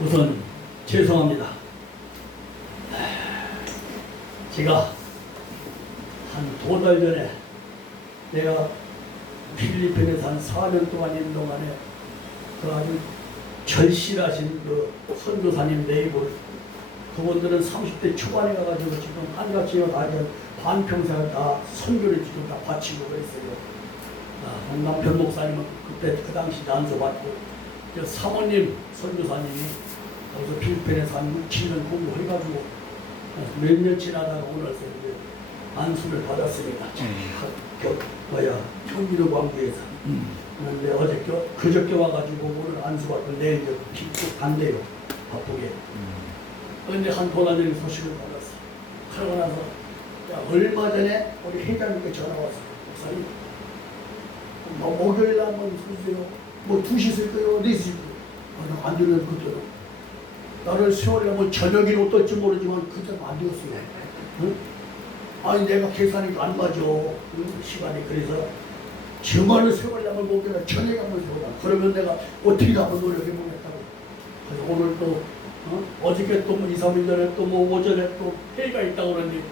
우선 죄송합니다. 제가 한 2달 전에 내가 필리핀에서 한 4년 동안 있는 동안에 그 아주 절실하신 그 선교사님 네이버 그분들은 30대 초반에 가가지고 지금 한가지와 가면 반평생을 다 선교를 지금 다 바치고 그랬어요. 홍남편 목사님은 그때 그 당시 난소받고 사모님 선교사님이 거기서 필리핀에서 한 6-7년 공부해가지고 몇 년 지나다가 오늘 안수를 받았습니다. 경기도 광주에서. 근데 그저께 와가지고 오늘 안수받고 내일 쭉 간대요. 바쁘게. 근데 한 2달 전에 소식을 받았어. 그러고 나서 얼마 전에 우리 회장님께 전화 왔어. 목사님, 목요일 날 한번 주세요. 뭐 2시 쓸 거예요? 4시 쓸 거예요? 안 되면 그때는. 나를 세우려면 저녁이 어떨지 모르지만 그때는 안 되었어요. 응? 아니 내가 계산이 안 맞아. 시간이. 그래서 정말로 세우려면 목요일 저녁에 한번 세우라. 그러면 내가 어떻게 한번 노력해보겠다고. 그래서 오늘 또 어저께 또 2-3일 전에 또 뭐 오전에 또 회의가 있다고 그러는데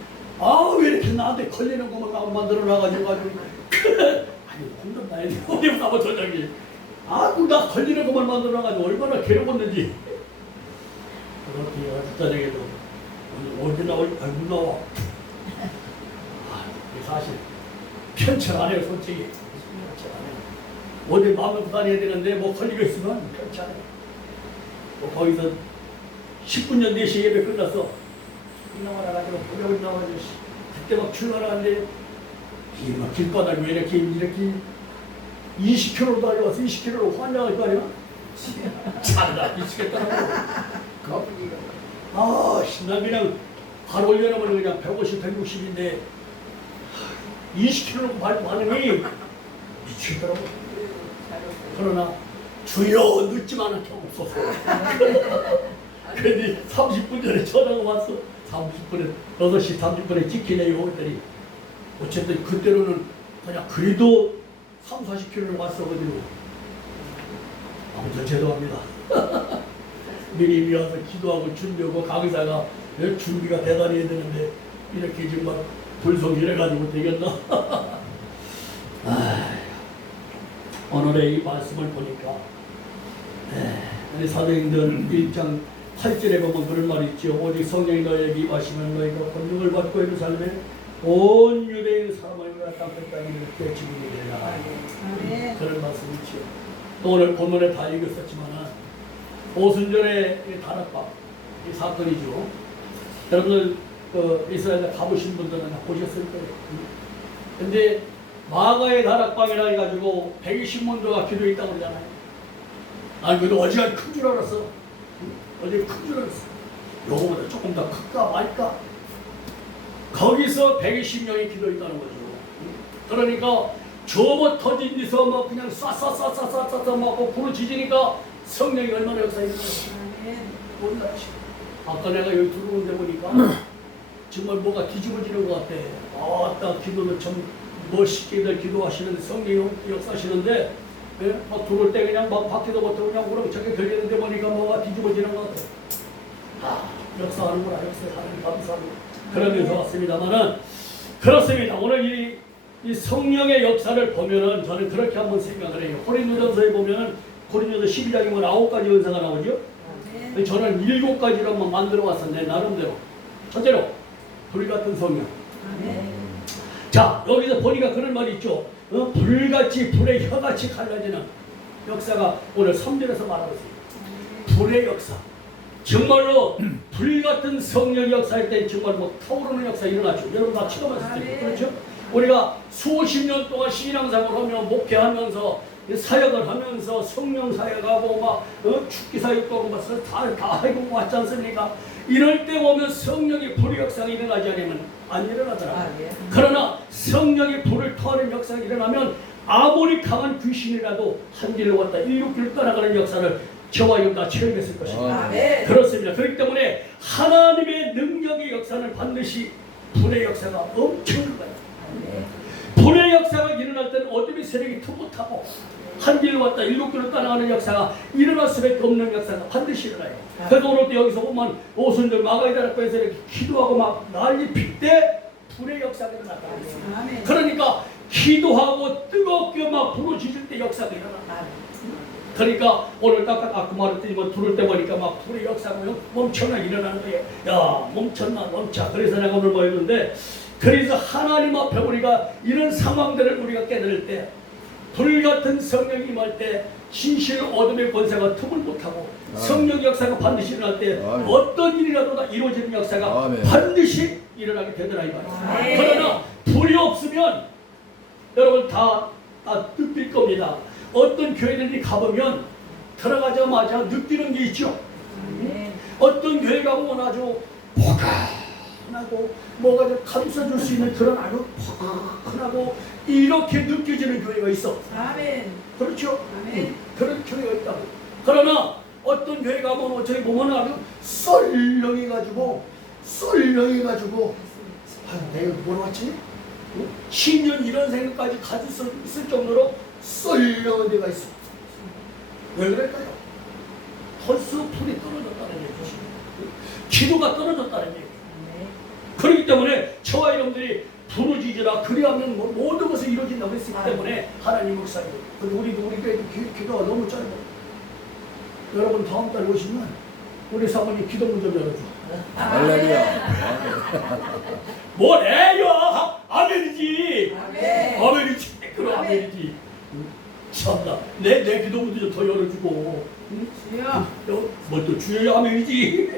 왜 이렇게 나한테 걸리는 것만 만들어 놔가지고 아니 혼돈나야 돼. 어디 가면 저녁이 나 걸리는 것만 만들어 놔가지고 얼마나 괴로웠는지. 그렇게 저녁에도 어디 나올 나와. 사실 편철 안 해요. 솔직히 편철 안 해요. 어디 마음을 다녀야 되는데 뭐 걸리고 있으면 편철 안 해요. 거기서 10분 전 4시 예배 끝났어. 나와가지고 보려고 나와가지고 그때 막 출발하는데 막 길바닥이 왜 이렇게 20km로 달려와서 20km로 환장할 거 아니야? 잘다 미치겠다고. 난 그냥 발 올려놓으면 그냥 150, 160인데 20km로 반응이 미치겠더라고. 그러나 주여 늦지만 않게 없어서. 근데 30분 전에 전화가 왔어. 30분에 6시 30분에 찍히네요. 그랬더니 어쨌든 그때로는 그냥 그래도 30-40km를 왔어가지고 아무튼 죄송합니다. 미리 와서 기도하고 준비하고 강의사가 준비가 대단히 해야 되는데 이렇게 정말 불성실해가지고 되겠나? 오늘의 이 말씀을 보니까 우리 사도행전 1장 8절에 보면 그런 말이 있죠. 오직 성령이 너에게 임하시면 너희가 권능을 받고 예루살렘에 온 유대인 사람을 땅끝 땅에 이렇게 증인이 되라. 그런 말씀이 있죠. 또 오늘 본문에 다 읽었었지만 오순절의 다락방 이 사건이죠. 여러분들 이스라엘에 가보신 분들은 보셨을 거예요. 근데 마가의 다락방이라 해가지고 120문도가 기도했다고 그러잖아요. 그래도 어지간히 큰 줄 알았어. 어제 큰 줄 알았어. 요거보다 조금 더 클까 말까. 거기서 120명이 기도했다는 거죠. 그러니까 저거 터진 데서 막 그냥 쏴 막 부르짖으니까 성령이 얼마나 역사했는지 몰랐지. 아까 내가 여기 들어오는데 보니까 정말 뭐가 뒤집어지는 것 같아. 기도를 참 멋있게들 기도하시는데 성령이 역사하시는데 막 들어올 때 그냥 막 받기도 못하고 그냥 우렁차게 들리는데 보니까 뭐가 뒤집어지는 것 같아. 역사하는구나. 역사하는 감사하고 그러면서 왔습니다만은 그렇습니다. 오늘 이 성령의 역사를 보면은 저는 그렇게 한번 생각을 해요. 고린도전서에 보면은 고린도서 12장에 보면 9가지 은사가 나오죠. 저는 7가지로 한번 만들어 왔었는데 나름대로. 첫째로 불같은 성령. 자, 여기서 보니까 그런 말이 있죠. 불같이 불의 혀같이 갈라지는 역사가 오늘 3절에서 말하고 있습니다. 불의 역사. 정말로 불같은 성령 역사일 때 정말 뭐 타오르는 역사 일어나죠. 여러분 다 체험하셨을 거예요. 그렇죠? 우리가 수십 년 동안 신앙생활을 하며 목회하면서 사역을 하면서 성령 사역하고 막 축기 사역도 하고 막 다 해보고 왔지 않습니까? 이럴 때 보면 성령의 불의 역사가 일어나지 않으면 안 일어나더라고요. 그러나 성령의 불을 터는 역사가 일어나면 아무리 강한 귀신이라도 한 길을 왔다 7길 떠나가는 역사를 저와 여러분 다 체험했을 것입니다. 그렇습니다. 그렇기 때문에 하나님의 능력의 역사는 반드시 불의 역사가 엄청난 거예요. 불의 역사가 일어날 때는 어둠의 세력이 틈 못하고 한 길로 왔다 7길로 따라가는 역사가 일어날 수밖에 없는 역사가 반드시 일어나요. 그래서 오늘도 여기서 보면 오순절 마가이다라고 해서 이렇게 기도하고 막 난리 필 때 불의 역사가 일어났다. 그러니까 기도하고 뜨겁게 막 부르짖을 때 역사가 일어난다. 그러니까 오늘 딱 아까 말했더니 뭐 들을 때 보니까 막 불의 역사가 멈춰나 일어나는 거예요. 야 멈췄나 멈춰. 그래서 내가 오늘 뭐 했는데 그래서 하나님 앞에 우리가 이런 상황들을 우리가 깨달을 때 불같은 성령이 임할 때 진실 어둠의 권세가 틈을 못하고 성령 역사가 반드시 일어날 때 어떤 일이라도 다 이루어지는 역사가 반드시 일어나게 되더라 이 말이에요. 그러나 불이 없으면 여러분 다 느낄 겁니다. 어떤 교회들이 가보면 들어가자마자 느끼는 게 있죠. 어떤 교회 가보면 아주 포근하고 뭐가 좀 감싸줄 수 있는 그런 아주 포근하고 이렇게 느껴지는 교회가 있어. 아멘. 그렇죠? 아멘. 그런 교회가 있다고. 그러나 어떤 교회 가보면 저희 보면 아주 썰렁해가지고 내가 뭘 왔지? 10년 이런 생각까지 가질 수 있을 정도로 썰렁한 데가 있어. 왜 그럴까요? 벌써 불이 떨어졌다는 얘기지. 기도가 떨어졌다는 얘기. 그렇기 때문에 저와 여러분들이 부르짖으라 그리하면 모든 것이 이루어진다고 했기 때문에 하나님 목사님 우리도 우리 교회 기도가 너무 짧아. 여러분 다음 달 오시면 우리 사모님 기도 문 좀 열어줘. 할렐루야. 뭐래요? 아멘이지. 아멘이지. 그럼 아멘. 아멘이지. 참나 내 기도 문도 좀 더 열어주고. 주여. 뭐 또 주여 아멘이지.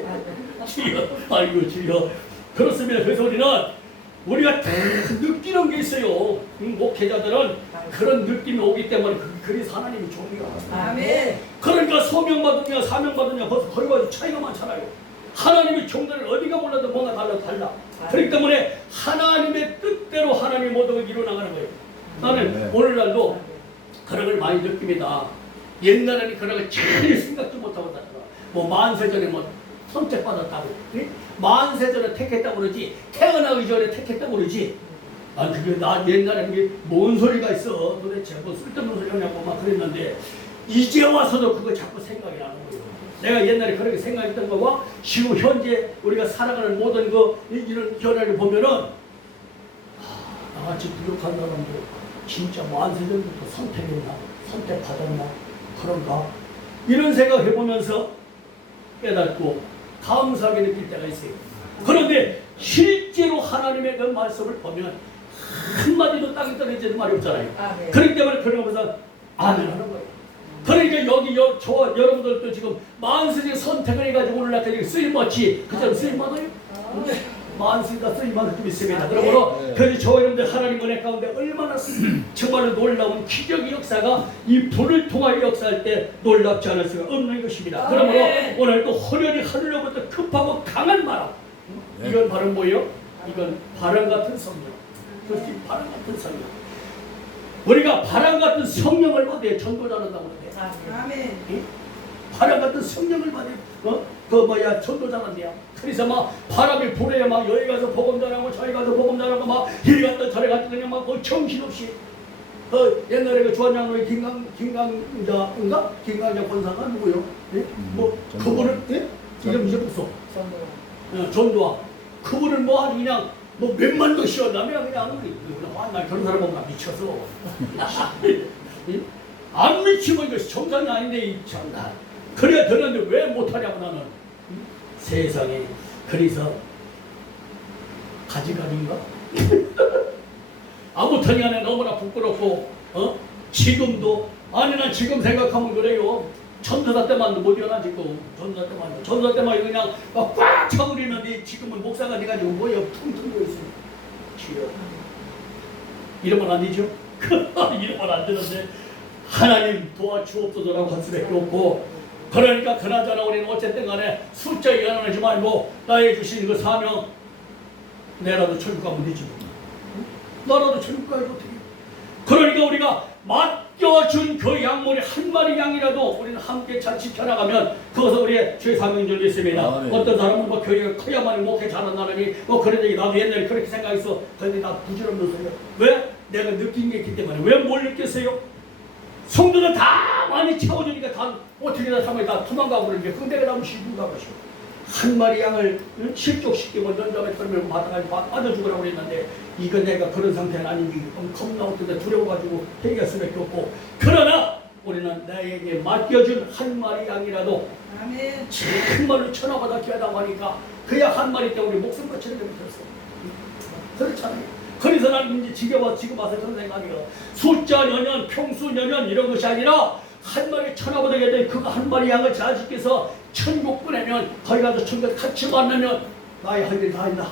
주여 아이고 주여. 그렇습니다. 그래서 우리가 다 느끼는 게 있어요. 목회자들은 그런 느낌이 오기 때문에 그래서 하나님이 좋은 거야. 아멘. 그러니까 소명받으냐 사명받으냐 벌써 거기 가지고 차이가 많잖아요. 하나님의 종들은 어디가 몰라도 뭔가 달라. 그렇기 때문에 하나님의 뜻대로 하나님의 모든 걸 이루어나가는 거예요. 나는 오늘날도 그런 걸 많이 느낍니다. 옛날에는 그런 걸 전혀 생각도 못하고 살았다. 뭐 만세전에 뭐 선택받았다고. 만세전에 택했다고 그러지 태어나기 전에 택했다고 그러지. 아 그게 나 옛날에 그게 뭔 소리가 있어. 도대체 뭐 쓸데없는 소리 하냐고 막 그랬는데 이제 와서도 그거 자꾸 생각이 나는 거예요. 내가 옛날에 그렇게 생각했던 거와 지금 현재 우리가 살아가는 모든 이런 변화를 보면은 나같이 부족한 사람도 진짜 만세전부터 선택했나 선택받았나 그런가 이런 생각 해보면서 깨닫고 감사하게 느낄 때가 있어요. 그런데 실제로 하나님의 그 말씀을 보면 한마디도 땅에 떨어지는 말이 없잖아요. 그렇기 때문에 그러면서 아멘 하는 거예요. 그러니까 저와 여러분들도 지금 만세의 선택을 해가지고 오늘날 쓰임받지 그처럼 쓰임받아요? 만세가 쓰임받을 좀 있습니다. 그러므로 그래서 저와 여러분들 하나님 은혜 가운데 얼마나 정말로 놀라운 기적의 역사가 이 불을 통하여 역사할 때 놀랍지 않을 수가 없는 것입니다. 그러므로 오늘 또 호련히 하늘로부터 급하고 강한 바람 이건 바로 뭐예요? 이건 바람 같은 성령. 그렇지 바람 같은 성령. 우리가 바람 같은 성령을 받아야 전도자란다고 그러는데 아멘. 바람 같은 성령을 받아야 전도자란대요. 그래서 막 바람이 불어야 막 여기 가서 복음 전하고 저기 가서 복음 전하고 막 이리 갔다 저리 갔다 그냥 막 정신없이 옛날에 그 주한장로의 김강자 권사가 누구요? 예? 뭐 그분을 이름 잊어봤어. 전도와 그분을 뭐 아주 그냥 뭐 몇만 도 씌웠다면 그냥 나 그런 사람 보면 미쳤어. 안 미치고 이거 정상이 아닌데 참나. 그래야 되는데 왜 못하냐고 나는. 세상에 그래서 가지가지인가? 아무튼 간에 너무나 부끄럽고 지금도 아니 난 지금 생각하면 그래요. 전도사 때만 못 일어나 지금 전도사 때만 그냥 막 꽉 차버리는데 지금은 목사가 돼가지고 뭐야 퉁퉁 부어있어. 주여 이러면 안 되죠? 이러면 안 되는데 하나님 도와주옵소서라고 할 수밖에 없고 그러니까 그나저나 우리는 어쨌든 간에 숫자에 연연하지 말고 나의 주신 그 사명 내라도 천국 가면 되지 나라도 천국 가야 어떻게 그러니까 우리가 맡겨준 그 양물이 한 마리 양이라도 우리는 함께 잘 지켜나가면 그것은 우리의 죄 사명인 줄 믿습니다. 어떤 사람은 뭐 교회가 커야만 목회 잘한다느니 뭐 그런 얘기 나도 옛날에 그렇게 생각했어. 그런데 나 부질없는 소리야. 왜? 내가 느낀 게 있기 때문에. 왜 뭘 느꼈어요? 성도는 다 많이 채워주니까 다 어떻게든 하면 다 도망가고 그러는데 근데 나무 시부가 것이오. 한 마리 양을 실족시키면 연장에 떨면 바다까지 빠져 죽으라고 그랬는데 이거 내가 그런 상태는 아닌지 겁나 어떤데 두려워가지고 회개할 수밖에 없고 그러나 우리는 나에게 맡겨준 한 마리 양이라도 아멘. 정말로 천하보다 귀하다고 하니까 그야 한 마리 때문에 목숨 바치는 게 들었어. 그렇잖아요. 그래서 나는 이제 지금 와서 그런 생각이에요. 숫자 년연, 평수 년연 이런 것이 아니라 한 마리 천하보다 귀하다. 그거 한 마리 양을 잘 지켜서 천국 보내면 거기 가서 천국 같이 만나면 나의 할 일 다 한다.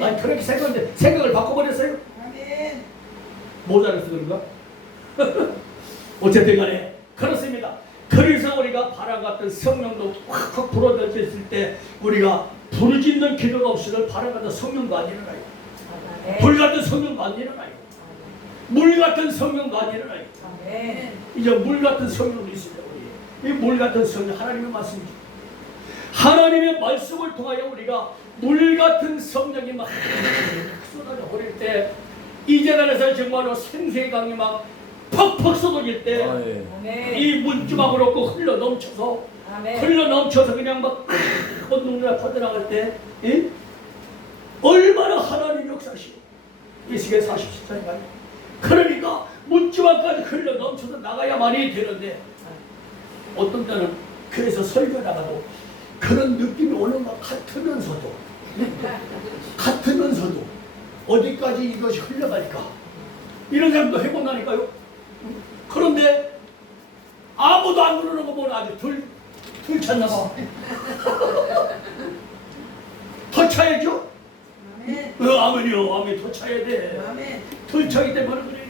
난 그렇게 생각했는데 생각을 바꿔버렸어요. 아멘. 모자라서 그런가? 어쨌든 간에 그렇습니다. 그래서 우리가 바람 같은 성령도 확확 불어닥쳤을 때 우리가 부르짖는 기도가 없이는 바람 같은 성령도 안 일어나요. 불 같은 성령도 안 일어나요. 물 같은 성령도 안 일어나요. 아멘. 이제 물 같은 성령도 있습니다. 우리. 이 물 같은 성령 하나님의 말씀이죠. 하나님의 말씀을 통하여 우리가 물 같은 성령이 막 쏟아져 버릴 때 이제단에서 정말로 생수의 강이 막 퍽퍽 쏟아질 때 이 문주막으로 흘러 넘쳐서 그냥 막 온몸에 퍼져나갈 때 얼마나 하나님 역사시오. 이스겔 47장에 그러니까 문주막까지 흘러 넘쳐서 나가야만이 되는데 어떤 때는 그래서 설교 나가도 그런 느낌이 오는 것 같으면서도 어디까지 이것이 흘러갈까 이런 생각도 해본다니까요. 그런데 아무도 안 그러는 거 보면 아주 덜 찼나 봐. 더 차야죠? 아멘. 아멘이요. 아멘. 더 차야 돼. 아멘. 덜 차기 때문에 그래요.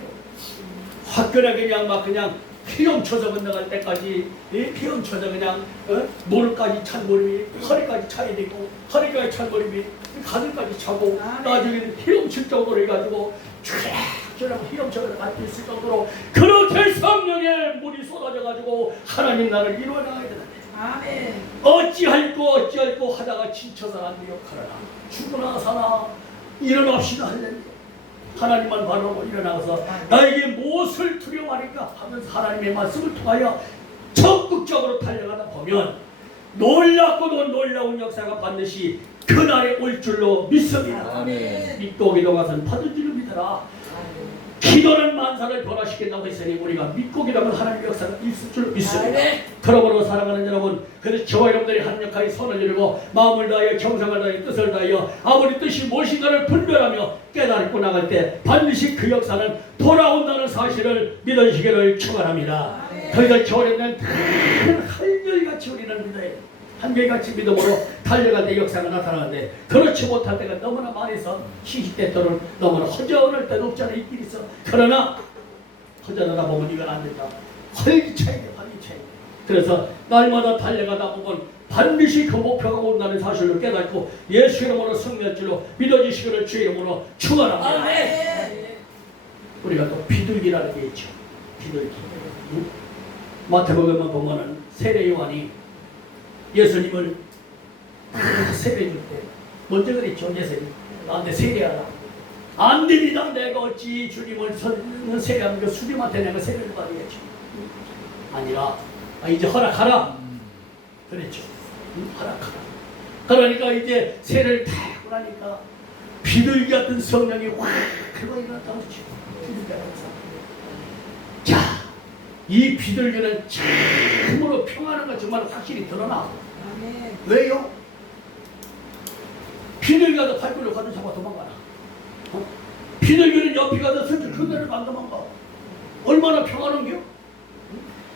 화끈하게 그냥 막 그냥 피엄쳐서 건너갈 때까지 피엄쳐서 그냥 무릎까지 찬 무릎이 허리까지 차야 되고 허리까지 찬 무릎이 가슴까지 차고 나중에는 피엄칠 정도로 해가지고 쫙 피엄쳐서 갈 수 있을 정도로 그렇게 성령의 물이 쏟아져가지고 하나님 나라를 이루어나가야 되는데 아멘. 어찌할꼬 하다가 지쳐서 안 돼요. 그러나 죽으나 사나 일어납시다 할렐루야. 하나님만 바라보고 일어나서 나에게 무엇을 두려워하니까 하면서 하나님의 말씀을 통하여 적극적으로 달려가다 보면 놀랍고도 놀라운 역사가 반드시 그날에 올 줄로 믿습니다. 아멘. 믿고 기도하선 받을 줄로 믿어라. 기도는 만사를 변화시킨다고 했으니 우리가 믿고 기도하면 하나님의 역사가 있을 줄 믿습니다. 그러므로 사랑하는 여러분, 그래서 저와 여러분들이 한력하게 손을 들고 마음을 다하여 정성을 다하여 뜻을 다하여 아무리 뜻이 무엇인가를 분별하며 깨닫고 나갈 때 반드시 그 역사는 돌아온다는 사실을 믿으시기를 축원합니다. 그러니까 저와 여러분은 한결같이 우리는 믿어야 돼요. 한결같이 믿음으로 달려갈 때 역사가 나타나는데 그렇지 못할 때가 너무나 많아서 시시때 또는 너무나 허전할 때도 없잖아요. 있긴 있어. 그러나 허전하다 보면 이건 안 된다. 활기차야 돼. 활기차야 돼. 그래서 날마다 달려가다 보면 반드시 그 목표가 온다는 사실을 깨닫고 예수 이름으로 승리할 줄로 믿어주시기를 주의 이름으로 축원합니다. 우리가 또 비둘기라는 게 있죠. 비둘기. 마태복음에 보면은 세례 요한이 예수님을 세례 줄 때 먼저 그랬죠. 예수님 나한테 세례하라. 안 됩니다. 내가 어찌 주님을 세례하는 수님한테 내가 세례를 받아야지. 아니라 이제 허락하라. 그랬죠. 허락하라. 그러니까 이제 세례를 다 하고 나니까 비둘기 같은 성령이 확 그거 일어났다고 그랬죠. 비둘기 같은 성령. 자, 이 비둘기는 참으로 평안한 거 정말 확실히 드러나. 아멘. 왜요? 비둘기가 팔굽혀 가도 잡아 도망가나? 비둘기는 옆에 가서 슬쩍 그대로 안 도망가. 얼마나 평안한겨?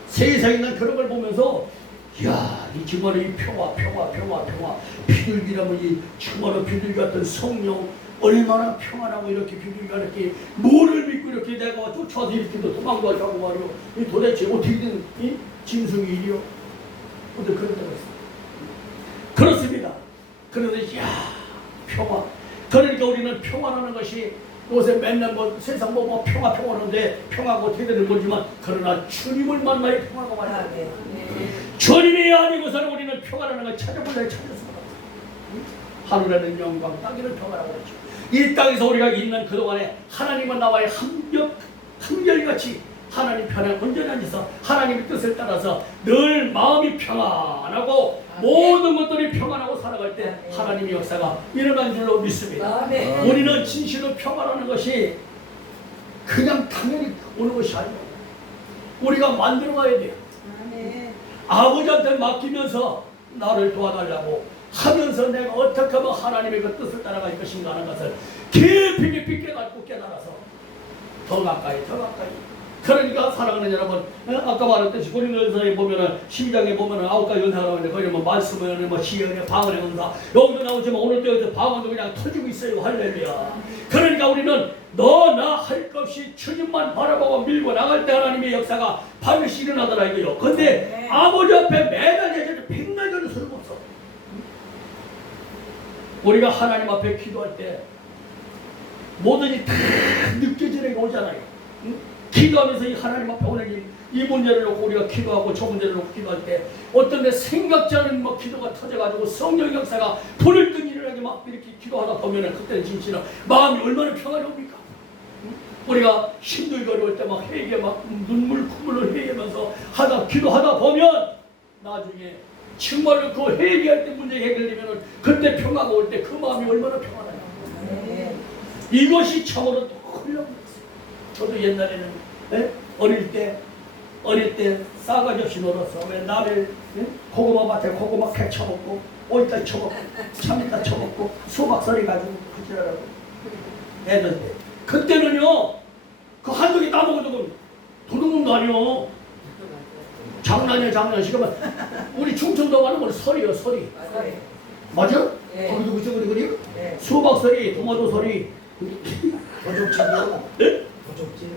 세상에 난 그런 걸 보면서 이야, 이 정말 이 평화. 비둘기라면 이 정말 비둘기 같은 성령 얼마나 평안하고 이렇게 비둘기가 이렇게 뭐를 믿고 이렇게 내가 쫓아서 이렇게 도망가자고 말이요. 이 도대체 어떻게 된 이 짐승이 일이요? 어떻게 그런 데가 있어? 그렇습니다. 그런데 이야, 평화. 그러니까 우리는 평화라는 것이 요새 맨날 세상 평화하는데 평화가 어떻게 되는 거지만 그러나 주님을 만나야 평화가 와야 돼. 주님이 아니고서는 우리는 평화라는 걸 찾아보려고 찾았습니다. 하늘에는 영광, 땅에는 평화라고 그랬죠. 이 땅에서 우리가 있는 그동안에 하나님은 나와의 한결같이 하나님 편에 온전히 앉아서 하나님의 뜻을 따라서 늘 마음이 평안하고 모든 것들이 평안하고 살아갈 때 하나님의 역사가 일어난 줄로 믿습니다. 우리는 진실로 평안하는 것이 그냥 당연히 오는 것이 아니에요. 우리가 만들어가야 돼요. 아버지한테 맡기면서 나를 도와달라고 하면서 내가 어떻게 하면 하나님의 그 뜻을 따라갈 것인가 하는 것을 깊이 깨달아서 더 가까이 그러니까 사랑하는 여러분, 아까 말했듯이 고린도전서에 보면은 12장에 보면은 9가지 은사가 나오는데 거기 뭐 말씀은 뭐 시연의 방언의 은사 여기도 나오지만 오늘 또 여기서 방언도 그냥 터지고 있어요. 할렐루야. 그러니까 우리는 너나 할 것 없이 주님만 바라보고 밀고 나갈 때 하나님의 역사가 반드시 일어나더라 이거요. 근데 아버지 앞에 매달려서 백날전은 소용없어. 우리가 하나님 앞에 기도할 때 뭐든지 다 느껴지는 게 오잖아요. 응? 기도하면서 이 하나님 앞에 오늘 이 문제를 놓고 우리가 기도하고 저 문제를 놓고 기도할 때 어떤 데 생각지 않은 뭐 기도가 터져가지고 성령 역사가 불을 끈 일어나게 막 이렇게 기도하다 보면은 그때는 진짜 마음이 얼마나 평안이 옵니까? 응? 우리가 힘들게 어려울 때 막 회개 막 눈물 콧물을 회개하면서 기도하다 보면 나중에 정말로 그 회개할 때 문제 해결되면은 그때 평화가 올 때 그 마음이 얼마나 평안해요. 이것이 참으로 훌륭한 것이에요. 저도 옛날에는 어릴 때 싸가지 없이 놀았어. 왜 나를 고구마 밭에 고구마 캐 쳐먹고 오이따 쳐먹고 참이따 쳐먹고 수박 서리 가지고 그지라고 애들 때 그때는요 그 한두 개 따먹어도 도둑놈도 아니요. 장난이야 장난. 지금 우리 충청도 가는 건 설이요 설이. 맞아? 네. 거기도 그죠 그리 네. 수박 설이 도마도 설이. 도적질이요? 네? 도적질.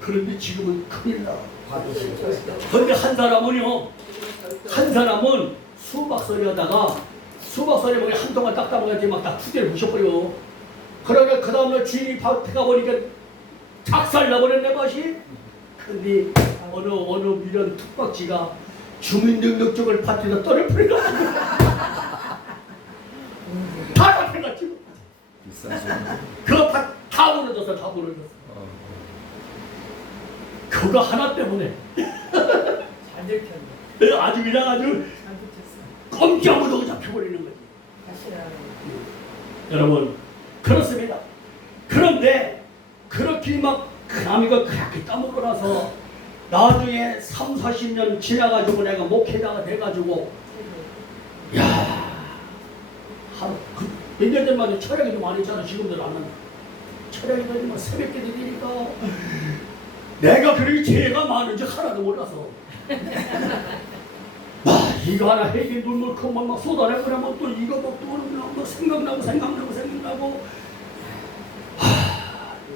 그런데 지금은 큰일 나. 과도질. 그런데 한 사람은 수박설이하다가 수박설이 먹이 한 동안 딱 따먹었더니 막 다 투대를 부셔버려. 그러면 그 다음날 주인이 밭에 가보니까 작살 나버렸네 맛이. 근데 어느 미련 툭박지가 주민등록증을 밭에다 떨어버려가지고 다 잡혀가지고 비싼 소리. 그 밭 다 무너졌어. 그거 하나 때문에 잘 들켰네. 아주 그냥 아주 잘 들켰어. 꼼짝못하고 잡혀버리는 거지. 다시 나가네. 여러분 그렇습니다. 그런데 그렇게 막 남이가 그렇게 따먹고 나서 나중에 3, 40년 지나가지고 내가 목회자가 돼가지고 야 몇 년 전만 해도 철학이 좀 안 했잖아. 지금들 안 한다. 철학이 되면 새벽에 되니까 내가 그렇게 죄가 많은지 하나도 몰라서 이거 하나 해게 눈물 그만 막 쏟아내버리면 또 이거 막 생각나고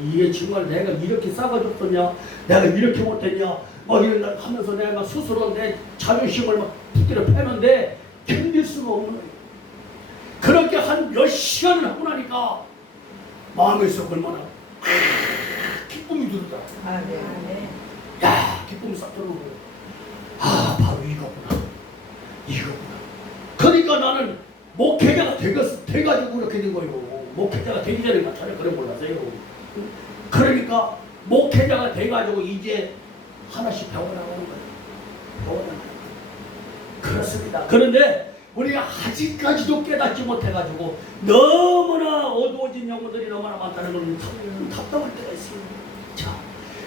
이게 정말 내가 이렇게 싸가졌었냐 내가 이렇게 못했냐 막 이런 하면서 내가 스스로 내 자존심을 막 붙들어 패는데 견딜 수가 없는 거예요. 그렇게 한 몇 시간을 하고 나니까 마음에서 얼마나 기쁨이 들더라. 네. 야 기쁨이 싹 들어오는 거예요. 바로 이거구나. 그러니까 나는 목회자가 돼가지고 그렇게 된 거예요. 목회자가 되기 전에 전혀 그런 몰랐어요. 그러니까 목회자가 돼가지고 이제 하나씩 배워나가는 거예요. 그렇습니다. 그런데 우리가 아직까지도 깨닫지 못해가지고 너무나 어두워진 영혼들이 너무나 많다는 걸 참 답답할 때가 있어요. 자,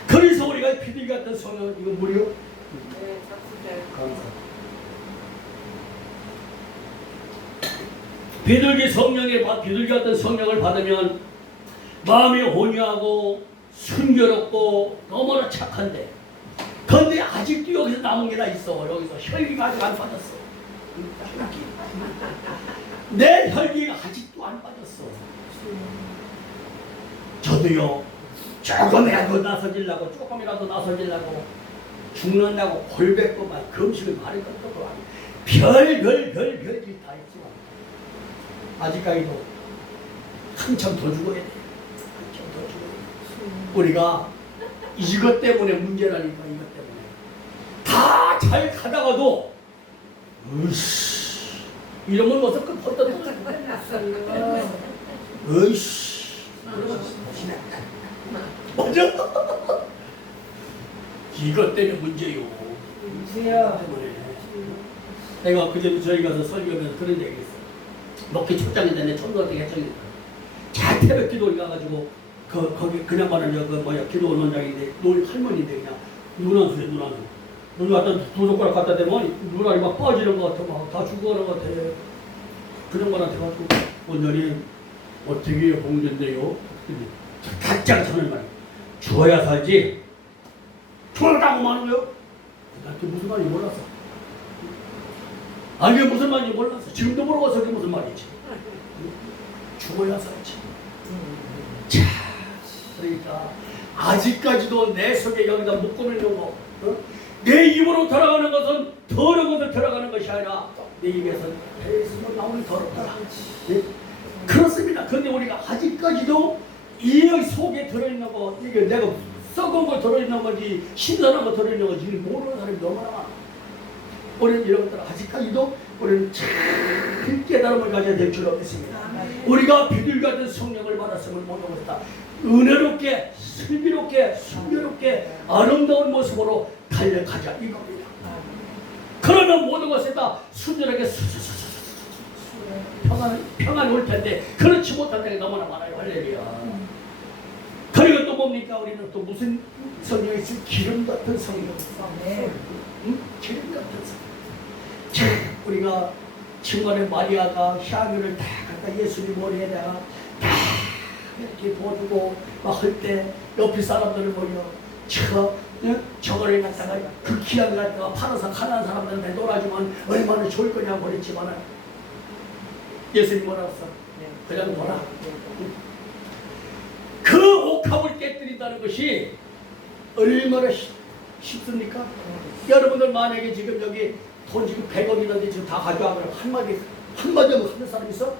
그래서 우리가 비둘기 같은 성령 이거 무료? 네, 작품들. 감사. 비둘기 같은 성령을 받으면 마음이 온유하고 순결없고 너무나 착한데 그런데 아직도 여기서 남은 게 다 있어. 여기서 혈기가 아직 안 빠졌어. 내 혈기가 아직도 안 빠졌어. 저도요 조금이라도 나서지려고 죽는다고 골뱉고만 금식을 많이 걷고 별짓 다 했지만 아직까지도 한참 더 죽어야 돼. 우리가 이것 때문에 문제라니까. 이것 때문에 다 잘 가다가도 으이씨 이러면 어서 헛다 으이씨 맞아. 이것 때문에 문제요. 주여. 때문에. 내가 그전에 저희 가서 설교하면서 그런 얘기 했어요. 목회 초장이 되네, 초등학교 개청이. 자, 태백 기도를 가가지고, 거기 그냥 말하는 기도 원장인데, 할머니인데, 그냥, 눈안수에 눈안수. 눈 갖다 두 손가락 갖다 대면 눈알이 막 빠지는 것 같아, 막 다 죽어가는 것 같아. 그런 거한테 가지고, 원장님, 어떻게 공전돼요? 가짜 저는 말이야. 죽어야 살지. 죽었다고 하는 거요? 나한테 무슨 말인지 몰랐어. 아, 이게 무슨 말인지 몰랐어. 지금도 모르고서 그게 무슨 말이지. 죽어야 살지. 자, 그러니까 아직까지도 내 속에 여기다 묶어놓으려고 내 입으로 들어가는 것은 더러운 것을 들어가는 것이 아니라 내 입에서 배에서 나오는 더럽다. 네? 그렇습니다. 근데 우리가 아직까지도 이 속에 들어있는 거, 이게 내가 썩은 거 들어있는 거지 신선한 거 들어있는 거지 모르는 사람이 너무나 많아. 우리는 이런 것들 아직까지도 우리는 참 깨달음을 가져야 될 줄 믿습니다. 우리가 비둘기 같은 성령을 받았음을 모르고 있다. 은혜롭게, 슬기롭게, 순결롭게 아름다운 모습으로 달려가자 이겁니다. 그러면 모든 것에 다 순전하게 평안이 올 텐데 그렇지 못한 데가 너무나 많아요. 할렐루야. 그리고 또 뭡니까? 우리는 또 무슨 성령이 있어요? 기름 같은 성령. 응? 기름 같은 성령. 자, 우리가 정말에 마리아가 향유를 다 갖다 예수님 머리에다가 다 이렇게 부어주고 막 할 때 옆에 사람들을 보여 저거를 갖다가 그 귀한 걸 갖다가 팔아서 가난한 사람들한테 놀아주면 얼마나 좋을 거냐고 그랬지만 예수님 뭐라고 했어? 그냥 놀아. 그 옥합을 깨뜨린다는 것이 얼마나 쉽습니까? 여러분들 만약에 지금 여기 돈 지금 100억이라도 지금 다 가져와 그러면 한마디 하는 사람 있어?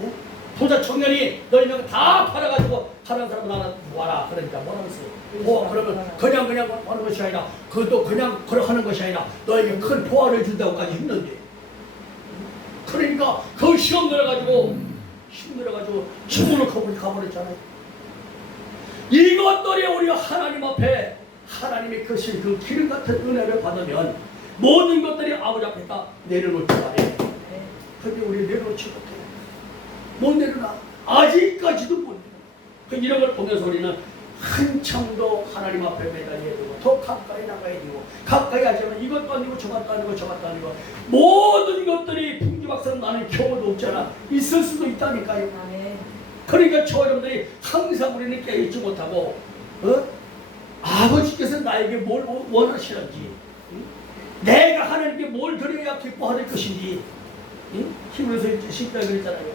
네? 부자 청년이 너희는 다 팔아가지고 다른 사람 하나 모아라. 그러니까 뭐라고 했어요? 그러면 그냥 하는 것이 아니라 그것도 그냥 하는 것이 아니라 너에게 큰 보화를 준다고까지 했는데 그러니까 그 시험 들어가지고 신문을 가버렸잖아요. 이것들이 우리가 하나님 앞에 하나님의 크신 그 기름 같은 은혜를 받으면 모든 것들이 아버지 앞에 다 내려놓지 않아요. 근데 우리 내려놓지 못해. 못 내려놔. 아직까지도 못 내려놔. 이런 걸 보면서 우리는 한참 더 하나님 앞에 매달려야 되고 더 가까이 나가야 되고 가까이 하지만 이것도 아니고 저것도 아니고 저것도 아니고 모든 것들이 풍지박산 나는 경우도 없잖아. 있을 수도 있다니까요. 그러니까 저 여러분들이 항상 우리는 깨닫지 못하고 아버지께서 나에게 뭘 원하시는지 내가 하나님께 뭘 드려야 기뻐할 것인지 히브리서 10장에 그랬잖아요.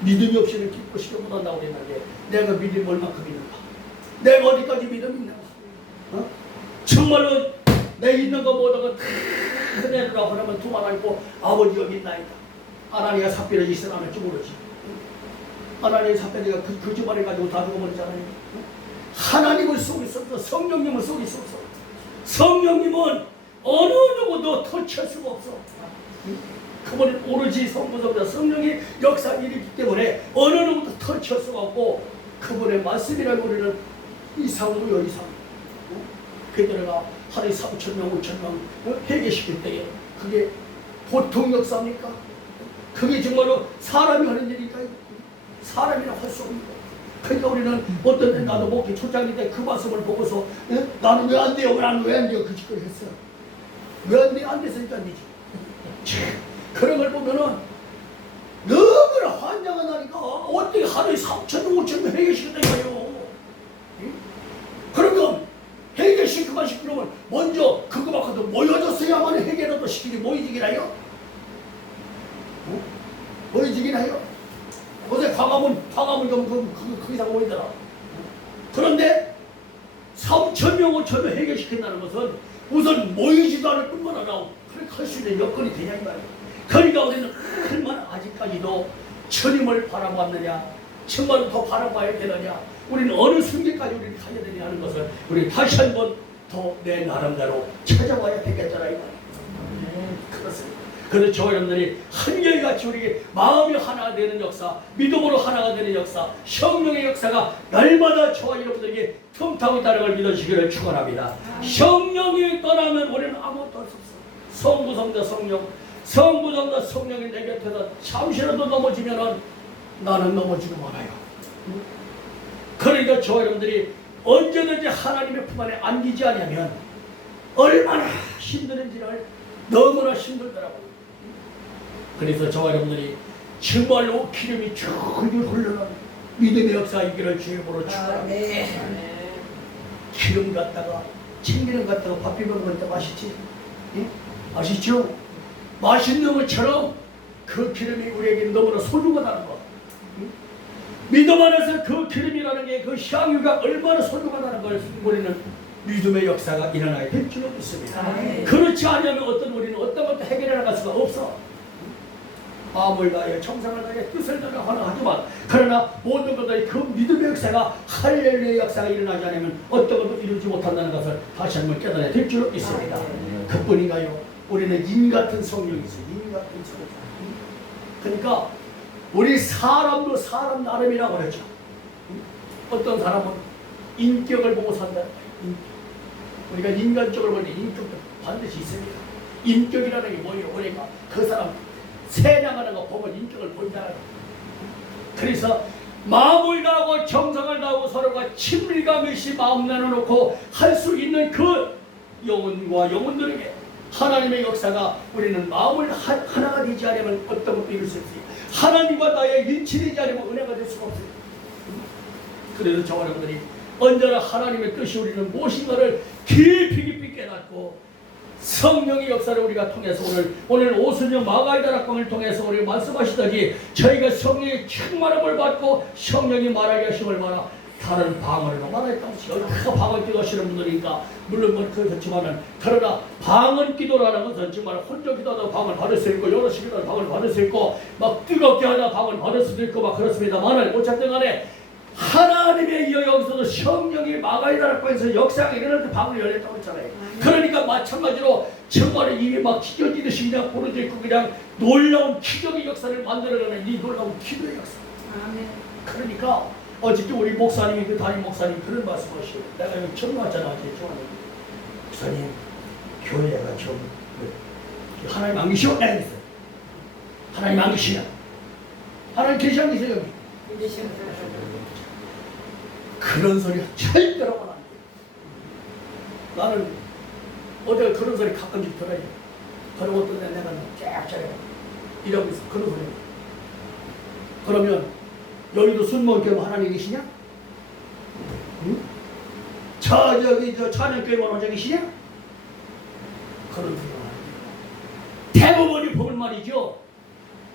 믿음이 없이는 기쁘시게 못한다고 그랬는데 내가 믿음이 얼마큼 있는가? 내가 어디까지 믿음이 있는가? 정말로 내 있는 거 모든 거 다 내놓으라 그러면 두 말 알고 아버지 여기 있나이다. 아나니아 삽비를 있으라면 죽으러지. 하나님의 삽비가 그 집안에 가지고 다 죽어버리잖아요. 하나님을 속에 있어서 성령님을 속에 있어서 성령님은 어느 누구도 터치할 수가 없어. 그분은 오로지 성부성자 성령의 역사를 일으키기 때문에 어느 누구도 터치할 수가 없고 그분의 말씀이라고 우리는 이상무요 이상. 그들가 하루에 3,000명 5,000명 회개시킬 때에 그게 보통 역사입니까? 그게 정말로 사람이 하는 일일까요? 사람이나 할 수 없는 거. 그러니까 우리는 어떤 때 나도 목회 초장일 때 그 말씀을 보고서 나는 왜 안 돼요? 나는 왜 안 돼요? 그 짓거리 했어. 왜 안 돼요? 안 됐으니까 안 되지. 그런 걸 보면은 너무나 환장하다니까. 어떻게 하루에 3,000명 5,000명 회개시킨다니까요. 그러면 회개시키만 시키려면 먼저 그거만큼도 모여졌어야만 회개라도 시키지 모이지기나요? 모이지기나요? 어제 광화문 좀 그 이상 모이더라. 그런데 3,000명 5,000명 회개시킨다는 것은 우선 모이지도 않을 뿐만 아니라 그렇게 할 수 있는 여건이 되냐 이 말이에요. 그러니까 우리는 얼마나 아직까지도 주님을 바라봤느냐, 정말 더 바라봐야 되느냐, 우리는 어느 순간까지 우리는 가야 되냐 하는 것을 우리 다시 한번 더 내 나름대로 찾아봐야 되겠더라 이 말이에요. 그렇습니다. 그렇죠. 여러분들이 한결같이 우리에게 마음이 하나 되는 역사, 믿음으로 하나가 되는 역사, 성령의 역사가 날마다 저와 여러분들에게 틈타고 있다는 걸 믿어주시기를 축원합니다. 성령이 떠나면 우리는 아무것도 할 수 없어. 성부, 성자, 성령, 성부, 성자, 성령이 내 곁에서 잠시라도 넘어지면은 나는 넘어지고 말아요. 그러니까 저와 여러분들이 언제든지 하나님의 품 안에 안기지 않으면 얼마나 힘드는지를 너무나 힘들더라고요. 그래서 저와 여러분들이 정말로 기름이 줄줄 흘러나는 믿음의 역사 있기를 주의 이름으로 축원합니다. 네. 기름 갖다가 참기름 갖다가 밥 비벼 먹을 때 맛있지? 예? 맛있죠? 맛있는 것처럼 그 기름이 우리에게 너무나 소중하다는 것. 믿음 안에서 그 기름이라는 게 그 향유가 얼마나 소중하다는 걸 우리는 믿음의 역사가 일어나게 될 줄로 믿습니다. 그렇지 않으면 우리는 어떤 것도 해결해 나갈 수가 없어. 마음을 다해 정성을 다해 뜻을 다해 하나하지만 그러나 모든 것들이 그 믿음의 역사가 할렐루야의 역사가 일어나지 않으면 어떤 것도 이루지 못한다는 것을 다시 한번 깨달아야 될 줄로 믿습니다. 그뿐인가요? 우리는 인 같은 성령이 있어요. 인 같은 성령. 그러니까 우리 사람도 사람 나름이라고 그러죠. 어떤 사람은 인격을 보고 산다. 우리가 인간적으로 볼 때 인격도 반드시 있습니다. 인격이라는 게 뭐예요? 우리가 그 사람 세냥하는 거 보면 인격을 본다. 그래서 마음을 다하고 정성을 다하고 서로가 친밀감 없이 마음 나눠놓고 할 수 있는 그 영혼과 영혼들에게 하나님의 역사가 우리는 마음을 하나가 되지 않으면 어떤 것도 이룰 수 없어요. 하나님과 나의 일치되지 않으면 은혜가 될 수가 없어요. 그래서 저와 여러분들이 언제나 하나님의 뜻이 우리는 무엇인가를 깊이 깨닫고 성령의 역사를 우리가 통해서 오늘 오순절 마가이다 락방을 통해서 우리 말씀하시더니 저희가 성령의 충만함을 받고 성령이 말하게 하심을 받아 다른 방언으로 말했다고 여기가 방언 기도하시는 분들이니까 물론 그렇지만은 그러나 방언 기도라는 것은 정말 혼자 기도하다 방언 받을 수 있고 여럿이 기도하다 방언 받을 수 있고 막 뜨겁게 하다 방언 받을 수도 있고 막 그렇습니다만은 어쨌든 간에 하나님의 여기서도 성령이 마가이다 락방에서 역사가 일어날 때 방언이 열렸다고 했잖아요. 그러니까 마찬가지로 정말 입이 막 찢어지듯이 그냥 부러져 있고 그냥 놀라운 기적의 역사를 만들어가는 이 놀라운 기도의 역사. 그러니까 어저께 우리 목사님이 그 담임 목사님 그런 말씀하시고 내가 여기 처음 왔잖아. 목사님 교회가 좀 하나님 안 계시오? 내가 그랬어요. 하나님 안 계시냐? 하나님 계시 안 계세요? 여기? 그런 소리 절대로 하면 안 돼. 나는 어제 그런 소리 가끔씩 들어요. 그런 어떤 데 내가 쫙쫙 이러고 있어. 그런 소리. 그러면 여기도 술 먹게 하나님 계시냐? 응? 저 찬양교회 원호자 계시냐? 그런 소리. 대부분이 보면 말이죠.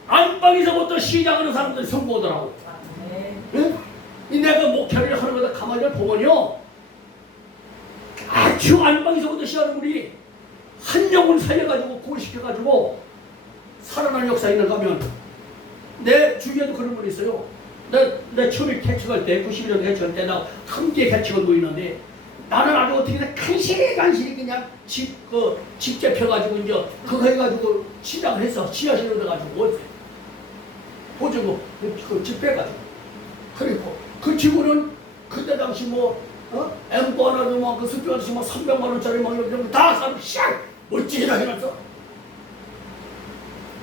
안방에서부터 시작하는 사람들이 선보더라고. 응? 내가 목회를 하는 거다 가만히 보면요. 아주 안방에서부터 시작하는 우리 한 영혼 살려가지고 구원시켜가지고 살아나는 역사 있는 가면 내 주위에도 그런 분이 있어요. 내 처음에 개척할 때 91년 개척할 때 나 함께 개척을 모이는데 나는 아주 어떻게 간신히 그냥 집 잡혀가지고 이제 그거 해가지고 시작을 했어. 지하실로 들어가지고 보증고 집 빼가지고 그리고 그 친구는 그때 당시 엠버 하나도 막 그 수표 아저씨 막 300만 원짜리 막 이런 거 다 사면 샥 멋지게 해놨어.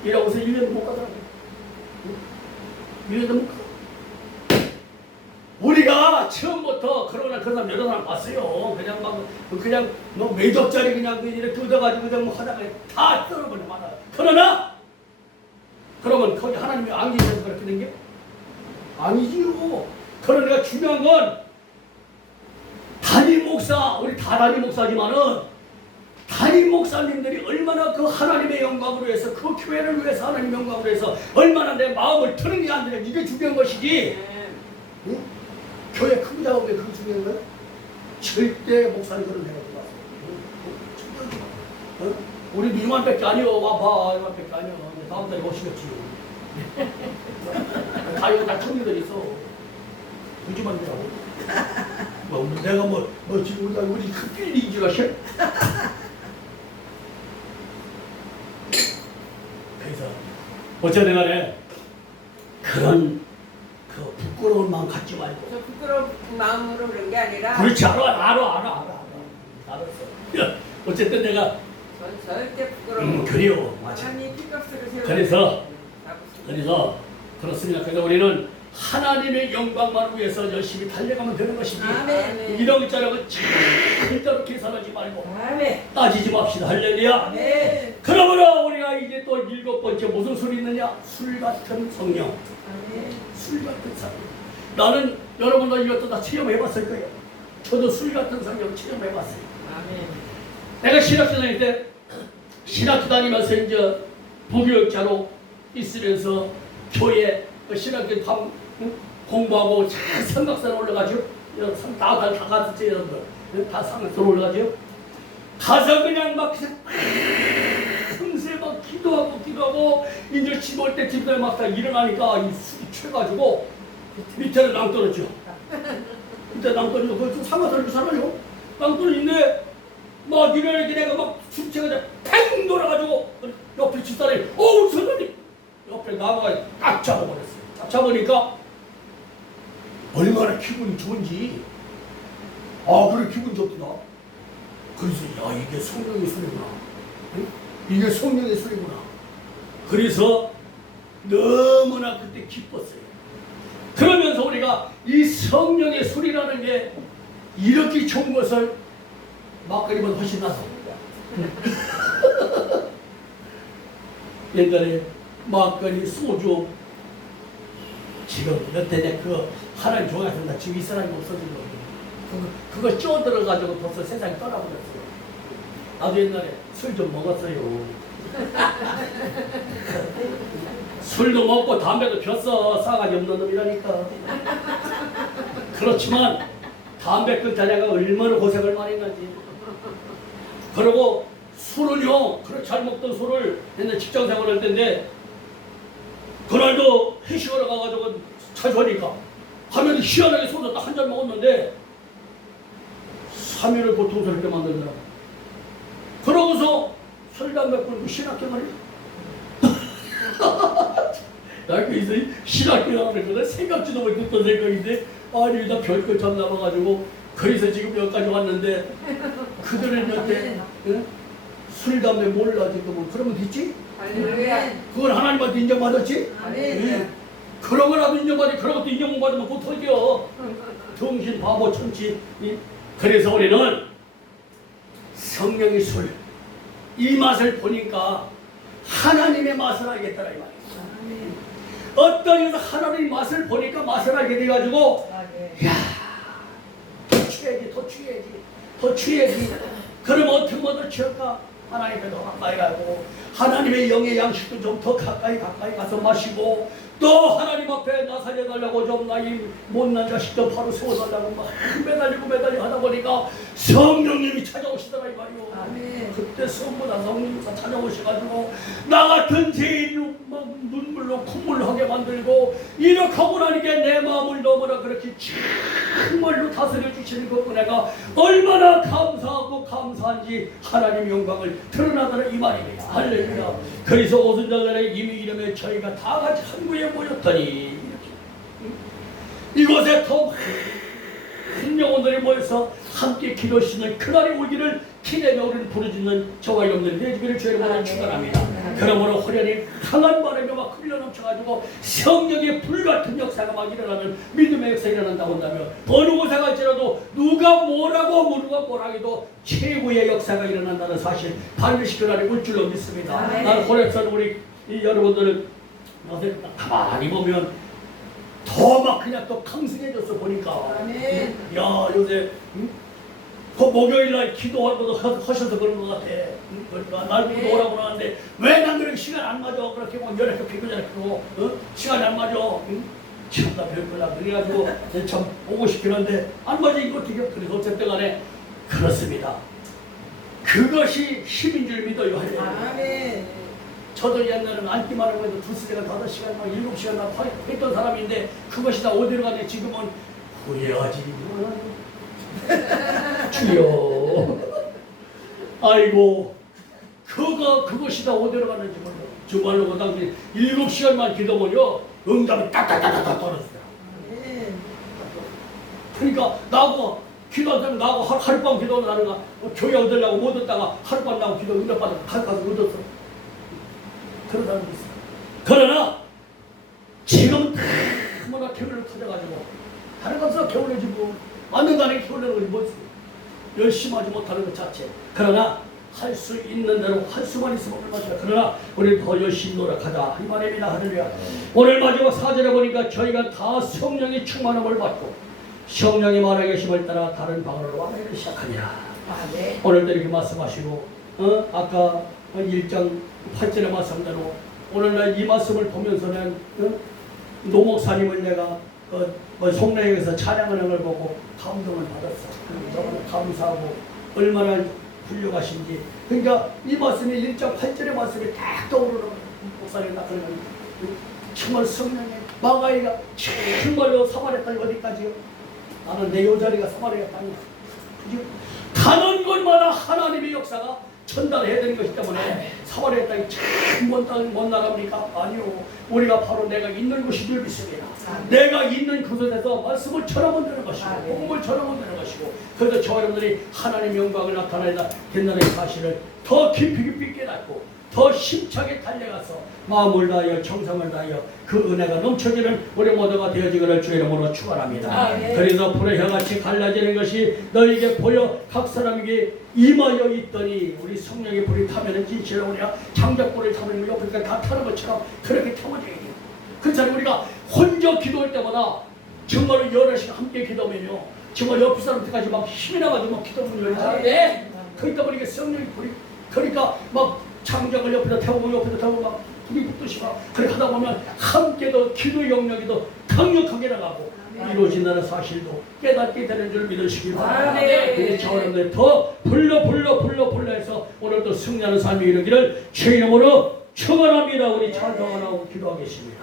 이러고서 1년도 못 가더라고. 1년도 못 가. 우리가 처음부터 그러나 그 사람 여러 사람 봤어요. 그냥 매적자리 그냥 이렇게 뜯어가지고 그냥 하다가 다 떨어버려 말아. 그러나 그러면 거기 하나님이 안 계셔서 그렇게 된 게 아니지요. 그러니까 중요한 건 담임 목사, 우리 다 담임 목사지만은 담임 목사님들이 얼마나 그 하나님의 영광으로 해서 그 교회를 위해서 하나님의 영광으로 해서 얼마나 내 마음을 트는 게 안 되냐. 이게 중요한 것이지. 응? 교회 크고 작은 게 그게 중요한 거야? 절대 목사님 그런 데가 없어. 우리도 이만밖에 아니요. 와봐. 이만밖에 아니요. 다음 달에 오시겠지. 다 여기 다 청년들 있어. 굳이만 되라고. 내가 지금 우리 큰 빌리기가 싫어. 어쨌든 간에 그런 그 부끄러운 마음 갖지 말고. 저 부끄러운 마음으로 그런 게 아니라 그렇지, 알았어. 야, 어쨌든 내가 전 절대 부끄러워. 그래요, 맞아. 하나님 피값으로 세워. 그래서 그렇습니다. 그래서 우리는 하나님의 영광만 위해서 열심히 달려가면 되는 것이지. 아멘. 이런 있잖아요. 절대로 계산하지 말고 아멘. 따지지 맙시다. 할렐루야. 아멘. 그러므로 우리가 이제 또 7번째 무슨 술이 있느냐? 술 같은 성령. 아멘. 술 같은 성령. 나는 여러분도 이것도 다 체험해봤을 거예요. 저도 술 같은 성령 체험해봤어요. 아멘. 내가 신학교 다닐 때 신학교 다니면서 이제 부교육자로 있으면서 교회 신학교 공부하고 잘 성곽산 올라가죠. 다 갔었지 여러분들. 다 성곽산 올라가죠. 가서 그냥 막 금세 막 기도하고 이제 집 올 때 집에 막 다 일어나니까 이 술이 취해가지고 밑에는 낭 떨어져. 밑에 낭 떨어져. 그 상가살도 살아요. 낭 떨어지는데 막 일어나기 내가 막 술취해가 팽 돌아가지고 옆에 집사람이 어우 선생님 옆에 나무가 딱 잡아버렸어요. 딱 잡으니까 얼마나 기분이 좋은지. 아 그래 기분 좋구나. 그래서 야 이게 성령의 술이구나. 응? 이게 성령의 술이구나. 그래서 너무나 그때 기뻤어요. 그러면서 우리가 이 성령의 술이라는 게 이렇게 좋은 것을 막걸리보다 훨씬 낫습니다. 옛날에 막걸리, 소주 지금 여태내 그 하나님 좋아하신다 지금 이 사람이 없어진 거예요. 그거 쪄들어가지고 벌써 세상이 떠나버렸어요. 나도 옛날에 술 좀 먹었어요. 술도 먹고 담배도 폈어. 싸가지 없는 놈이라니까. 그렇지만 담배 끊자 내가 얼마나 고생을 많이 했는지. 그리고 술은요, 그렇게 잘 먹던 술을 옛날 직장 생활할 때인데 그날도 회식하러 가가지고 차 주니까 하면 희한하게 소주 딱 한 잔 먹었는데 3일을 고통스럽게 만들더라고. 그러고서 술, 담배 끊고 신학교 말이야. 나 그래서 신학교 하는 거다 생각지도 못했던 생각인데 아니 나 별거 참 남아가지고 그래서 지금 여기까지 왔는데 그들은 여태 응? 술, 담배 몰라 지금 뭐 그러면 됐지? 할렐루야. 그건 하나님한테 인정받았지? 아멘. 응. 그런 거라도 인정받지 그런 것도 인정 못 받으면 못 터져. 정신 바보 천치. 응? 그래서 우리는 성령의 술 이 맛을 보니까 하나님의 맛을 알겠더라 이 말이야. 어떤 이에서 하나님의 맛을 보니까 맛을 알게 돼가지고 야, 더 취해야지. 그럼 어떻게 더 취할까? 하나님께 더 가까이 가고 하나님의 영의 양식도 좀 더 가까이 가서 마시고 또 하나님 앞에 나 살려달라고 좀 나이 못난 자식도 바로 세워달라고 막 매달리고 하다 보니까 성령님이 찾아오시더라 이 말이요. 아멘. 그때 성보다 성령님이 찾아오셔가지고 나 같은 죄인을 막 눈물로 콧물로 하게 만들고 이렇게 하고 나니까 내 마음을 너무나 그렇게 정말로 다스려 주시는 것고 내가 얼마나 감사하고 감사한지 하나님 영광을 드러나더라 이 말입니다. 할렐루야. 그래서 오순절날에 이미 이름에 저희가 다 같이 한 구에 모였더니 이렇게 이곳에 더 많은 영혼들이 모여서 함께 기도시는 그날이 오기를 기대며 우리를 부르짖는 저와 여러분들이 되시기를 주의 이름으로 축원합니다. 그러므로 호련히 강한 바람이 막 흘러 넘쳐가지고 성령의 불같은 역사가 막 일어나면 믿음의 역사가 일어난다고 한다면 어느 곳에 갈지라도 누가 뭐라고 해도 최고의 역사가 일어난다는 사실 반드시 그날이 올 줄로 믿습니다. 아멘. 나는 호련선 우리 이 여러분들은 가만히 보면 더 막 그냥 또 강승해졌어 보니까. 아멘. 야 요새 그 목요일날 기도하고도 하셔서 그런 것 같아. 그러니까 날 보고 오라고 하는데 왜 난 그렇게 시간 안 맞아? 그렇게 뭐 연락도 피곤하고 시간이 안 맞아. 참나 별거다. 그래가지고 참 보고 싶긴 한데 안 맞아 이거 어떻게? 그래서 어쨌든 간에 그렇습니다. 그것이 힘인 줄 믿어요. 아멘. 저도 옛날에는 앉기만 하고 해도 2시간, 5시간, 7시간 막 했던 사람인데 그것이 다 어디로 가냐 지금은 후회하지. 주여. 아이고 그것이 다 어디로 가는지 몰라. 주말로 그 당시 7시간만 기도하면요 응답이 딱딱딱딱 떨어지더라. 아멘. 그러니까 나하고 기도하면 나하고 하룻밤 기도하면 나는 교회 얻으려고 못 얻다가 하룻밤 나하고 기도 응답받아서 가서 얻었어. 그러다는 게 있어. 그러나 지금 너무나 교회를 터져가지고 다른 것은 게을러지고 안는다는 게을러는 것이 뭐지? 열심히 하지 못하는 것 자체. 그러나 할 수 있는 대로 할 수만 있으면 얼마나. 그러나 우리 더 열심히 노력하자 이 말입니다. 할렐루야. 오늘 마지막 4절에 보니까 저희가 다 성령의 충만함을 받고 성령이 말하게 계심을 따라 다른 방언으로 말하기 시작하니라. 아멘. 오늘도 이렇게 말씀하시고 아까 1장 8절의 말씀대로 오늘날 이 말씀을 보면서는 노 목사님을 내가 송내에서 찬양하는 걸 보고 감동을 받았어. 너무 감사하고 얼마나 훌륭하신지. 그러니까 이 말씀이 1장 8절의 말씀이 딱 떠오르는 목사님 나타나는 정말 성령의 마가이가 정말로 사마리아 땅이 어디까지요? 나는 내 요자리가 사마리아 땅이야. 가는 곳마다 하나님의 역사가 전달해야 되는 것이기 때문에 사마리아 땅이 못 나갑니까? 아니요. 우리가 바로 내가 있는 곳이 늘 믿습니다. 내가 있는 그곳에서 말씀을 전하면 되는 것이고 복음을 전하면 되는 것이고 그래서 저와 여러분들이 하나님의 영광을 나타내야 된다는 사실을 더 깊이 깨닫고 더 힘차게 달려가서 마음을 다하여 정성을 다하여 그 은혜가 넘쳐지는 우리 모두가 되어지기를 주의 이름으로 축원합니다. 그래서 불의 혀같이 갈라지는 것이 너에게 보여 각 사람에게 임하여 있더니 우리 성령의 불이 타면은 진실로 우리가 장작불을 타면 옆에가 다 타는 것처럼 그렇게 타워져야 돼요. 그래서 우리가 혼자 기도할 때마다 정말로 여러 시간 함께 기도하면요 정말 옆 사람들까지 막 힘이 나가지고 막 기도문이 열리는데 그러다 보니까 성령의 불이 그러니까 막 장작을 옆에다 태우고 막 불이 붙듯이 막 그렇게 하다 보면 함께 더 기도 영역이 더 강력하게 나가고 이루어진다는 사실도 깨닫게 되는 줄 믿으시기 바랍니다. 우리 저러분들 더 불러 해서 오늘도 승리하는 삶이 이루기를 주의 이름으로 축원합니다. 우리 찬송하라고 기도하겠습니다.